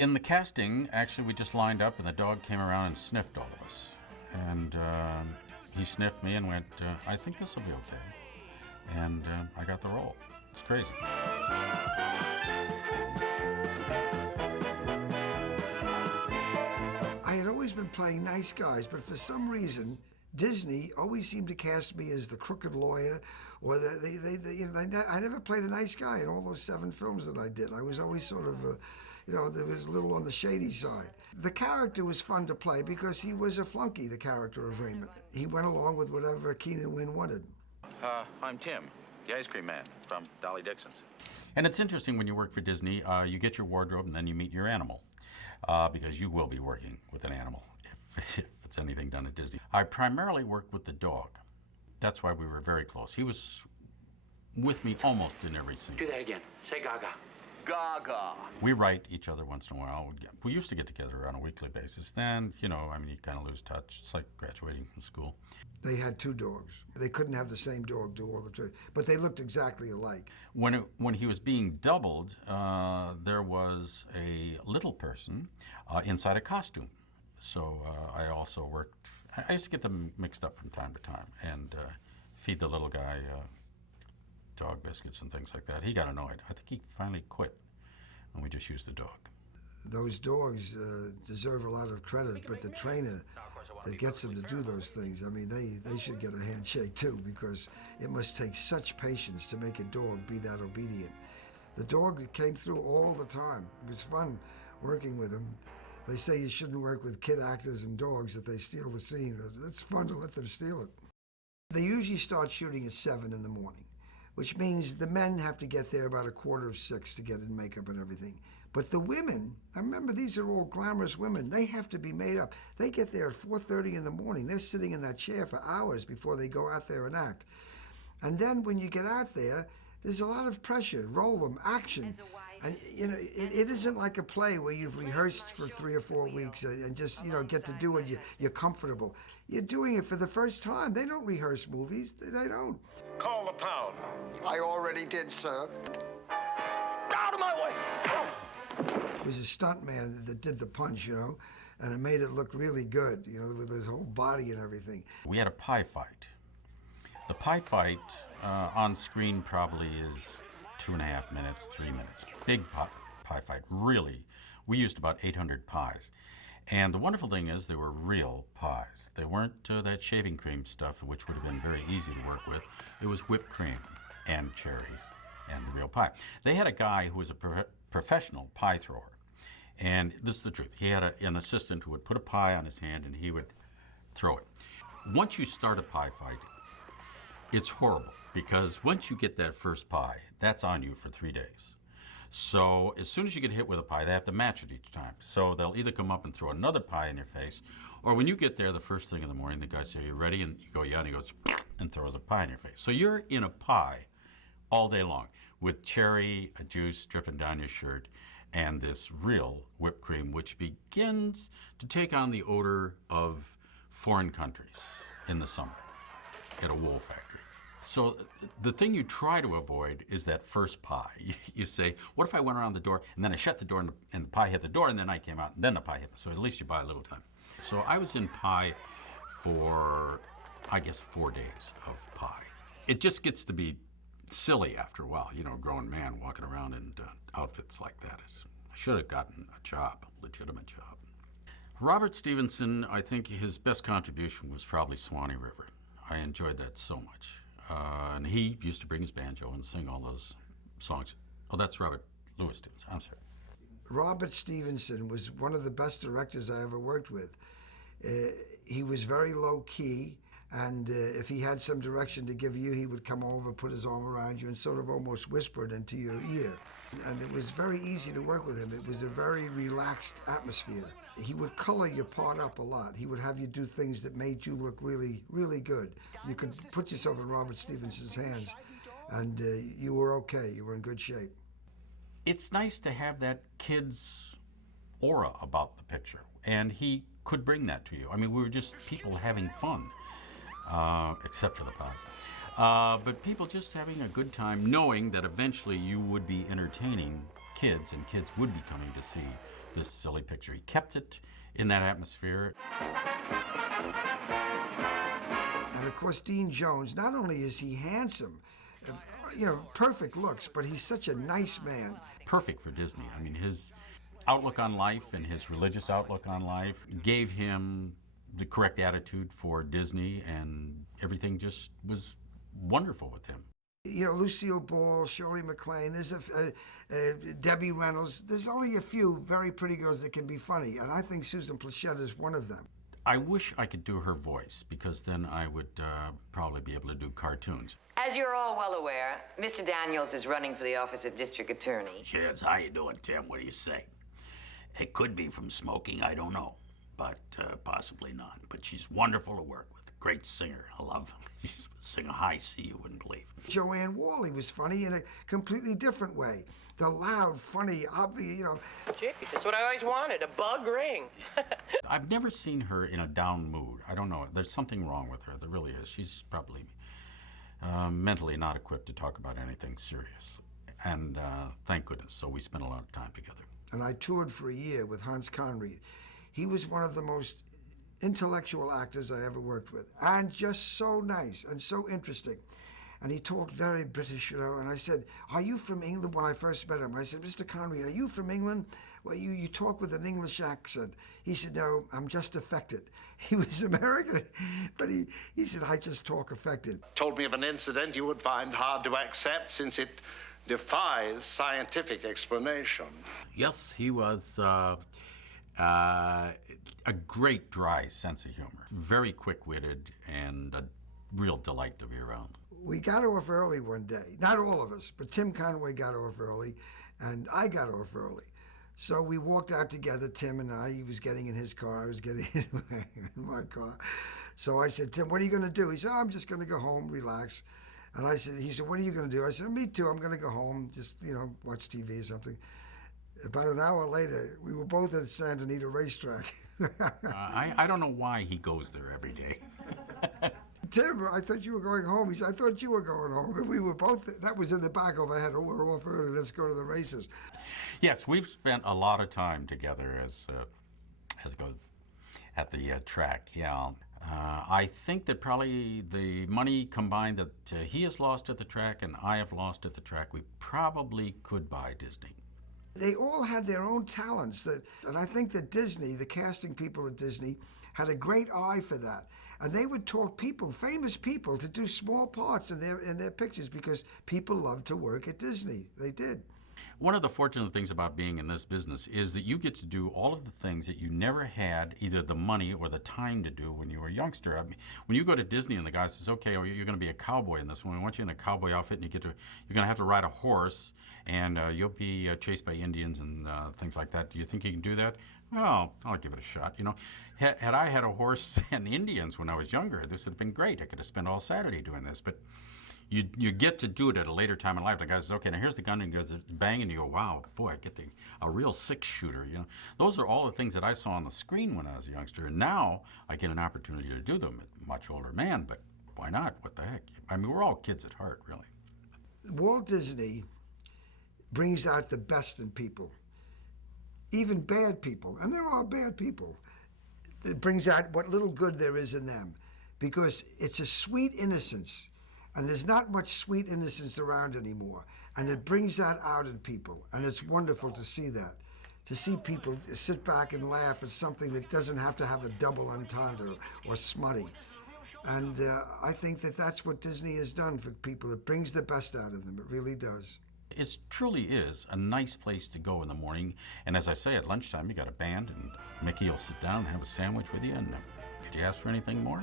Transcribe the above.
In the casting, actually, we just lined up and the dog came around and sniffed all of us. And he sniffed me and went, I think this will be okay. And I got the role. It's crazy. I had always been playing nice guys, but for some reason, Disney always seemed to cast me as the crooked lawyer, or I never played a nice guy in all those 7 films that I did. I was always sort of, there was a little on the shady side. The character was fun to play because he was a flunky, the character of Raymond. He went along with whatever Keenan Wynn wanted. I'm Tim, the ice cream man from Dolly Dixon's. And it's interesting when you work for Disney, you get your wardrobe and then you meet your animal, because you will be working with an animal if it's anything done at Disney. I primarily worked with the dog. That's why we were very close. He was with me almost in every scene. Do that again. Say gaga. Gaga. We write each other once in a while. We used to get together on a weekly basis. Then, you kind of lose touch. It's like graduating from school. They had 2 dogs. They couldn't have the same dog do all the trick, but they looked exactly alike. When he was being doubled, there was a little person inside a costume. So I also worked, I used to get them mixed up from time to time and feed the little guy dog biscuits and things like that. He got annoyed. I think he finally quit and we just used the dog. Those dogs deserve a lot of credit, but the trainer that gets them to do those things, I mean, they should get a handshake too, because it must take such patience to make a dog be that obedient. The dog came through all the time. It was fun working with him. They say you shouldn't work with kid actors and dogs if they steal the scene, but it's fun to let them steal it. They usually start shooting at 7 in the morning, which means the men have to get there about 5:45 to get in makeup and everything. But the women, I remember these are all glamorous women, they have to be made up. They get there at 4:30 in the morning. They're sitting in that chair for hours before they go out there and act. And then when you get out there, there's a lot of pressure, roll them, action. And, it isn't like a play where you've rehearsed for 3 or 4 weeks and just, get to do it, you're comfortable. You're doing it for the first time. They don't rehearse movies, they don't. Call the pound. I already did, sir. Out of my way! It was a stunt man that did the punch, and it made it look really good, with his whole body and everything. We had a pie fight. The pie fight on screen probably is 2.5 minutes, 3 minutes. Big pie fight, really. We used about 800 pies. And the wonderful thing is they were real pies. They weren't that shaving cream stuff, which would have been very easy to work with. It was whipped cream and cherries and the real pie. They had a guy who was a professional pie thrower. And this is the truth. He had an assistant who would put a pie on his hand and he would throw it. Once you start a pie fight, it's horrible because once you get that first pie, that's on you for 3 days. So as soon as you get hit with a pie, they have to match it each time. So they'll either come up and throw another pie in your face, or when you get there the first thing in the morning, the guy says, "Are you ready?" And you go, "Yeah," and he goes and throws a pie in your face. So you're in a pie all day long with cherry juice dripping down your shirt and this real whipped cream, which begins to take on the odor of foreign countries in the summer at a wool factory. So the thing you try to avoid is that first pie. You say, what if I went around the door and then I shut the door and the pie hit the door and then I came out and then the pie hit me. So at least you buy a little time. So I was in pie for, I guess, 4 days of pie. It just gets to be silly after a while, a grown man walking around in outfits like that. I should have gotten a job, a legitimate job. Robert Stevenson, I think his best contribution was probably Swanee River. I enjoyed that so much. And he used to bring his banjo and sing all those songs. Oh, that's Robert Louis Stevenson. I'm sorry. Robert Stevenson was one of the best directors I ever worked with. He was very low-key, and if he had some direction to give you, he would come over, put his arm around you, and sort of almost whisper it into your ear. And it was very easy to work with him. It was a very relaxed atmosphere. He would color your part up a lot. He would have you do things that made you look really, really good. You could put yourself in Robert Stevenson's hands, and you were okay. You were in good shape. It's nice to have that kid's aura about the picture, and he could bring that to you. I mean, we were just people having fun, except for the pies. But people just having a good time, knowing that eventually you would be entertaining kids, and kids would be coming to see this silly picture. He kept it in that atmosphere. And of course, Dean Jones, not only is he handsome, perfect looks, but he's such a nice man. Perfect for Disney. I mean, his outlook on life and his religious outlook on life gave him the correct attitude for Disney, and everything just was wonderful with him. Lucille Ball, Shirley MacLaine, there's Debbie Reynolds. There's only a few very pretty girls that can be funny, and I think Suzanne Pleshette is one of them. I wish I could do her voice, because then I would probably be able to do cartoons. As you're all well aware, Mr. Daniels is running for the office of District Attorney. Cheers, how you doing, Tim? What do you say? It could be from smoking, I don't know, but possibly not. But she's wonderful to work with. Great singer, I love her. She's sing a high C you wouldn't believe. Joanne Whalley was funny in a completely different way. The loud, funny, obvious, Gee, that's what I always wanted, a bug ring. I've never seen her in a down mood. I don't know. There's something wrong with her. There really is. She's probably mentally not equipped to talk about anything serious. And thank goodness. So we spent a lot of time together. And I toured for a year with Hans Conried. He was one of the most intellectual actors I ever worked with, and just so nice and so interesting. And he talked very British, and I said, "Are you from England?" When I first met him, I said, "Mr. Conried, are you from England? Well, you talk with an English accent." He said, "No, I'm just affected." He was American, but he said, "I just talk affected." Told me of an incident you would find hard to accept since it defies scientific explanation. Yes, he was a great dry sense of humor. Very quick-witted and a real delight to be around. We got off early one day. Not all of us, but Tim Conway got off early, and I got off early. So we walked out together, Tim and I. He was getting in his car. I was getting in my car. So I said, "Tim, what are you going to do?" He said, "I'm just going to go home, relax." And he said, "What are you going to do?" I said, "Me too. I'm going to go home, just, watch TV or something." About an hour later, we were both at Santa Anita racetrack. I don't know why he goes there every day. "Tim, I thought you were going home." He said, "I thought you were going home." And we were both, that was in the back of our head. "Oh, we're off early, let's go to the races." Yes, we've spent a lot of time together as go at the track, yeah. I think that probably the money combined that he has lost at the track and I have lost at the track, we probably could buy Disney. They all had their own talents, and I think that Disney, the casting people at Disney, had a great eye for that. And they would talk people, famous people, to do small parts in their pictures because people loved to work at Disney. They did. One of the fortunate things about being in this business is that you get to do all of the things that you never had either the money or the time to do when you were a youngster. I mean, when you go to Disney and the guy says, "Okay, well, you're going to be a cowboy in this one. We want you in a cowboy outfit, and you're going to have to ride a horse, and you'll be chased by Indians and things like that. Do you think you can do that?" "Well, I'll give it a shot." Had I had a horse and Indians when I was younger, this would have been great. I could have spent all Saturday doing this, but you get to do it at a later time in life. The guy says, "Okay, now here's the gun," and he goes bang, and you go, "Wow, boy, I get a real six-shooter." Those are all the things that I saw on the screen when I was a youngster, and now I get an opportunity to do them. A much older man, but why not? What the heck? I mean, we're all kids at heart, really. Walt Disney brings out the best in people, even bad people, and there are bad people. It brings out what little good there is in them, because it's a sweet innocence. And there's not much sweet innocence around anymore. And it brings that out in people. And it's wonderful to see that. To see people sit back and laugh at something that doesn't have to have a double entendre or smutty. And I think that that's what Disney has done for people. It brings the best out of them. It really does. It truly is a nice place to go in the morning. And as I say, at lunchtime, you got a band, and Mickey will sit down and have a sandwich with you. And could you ask for anything more,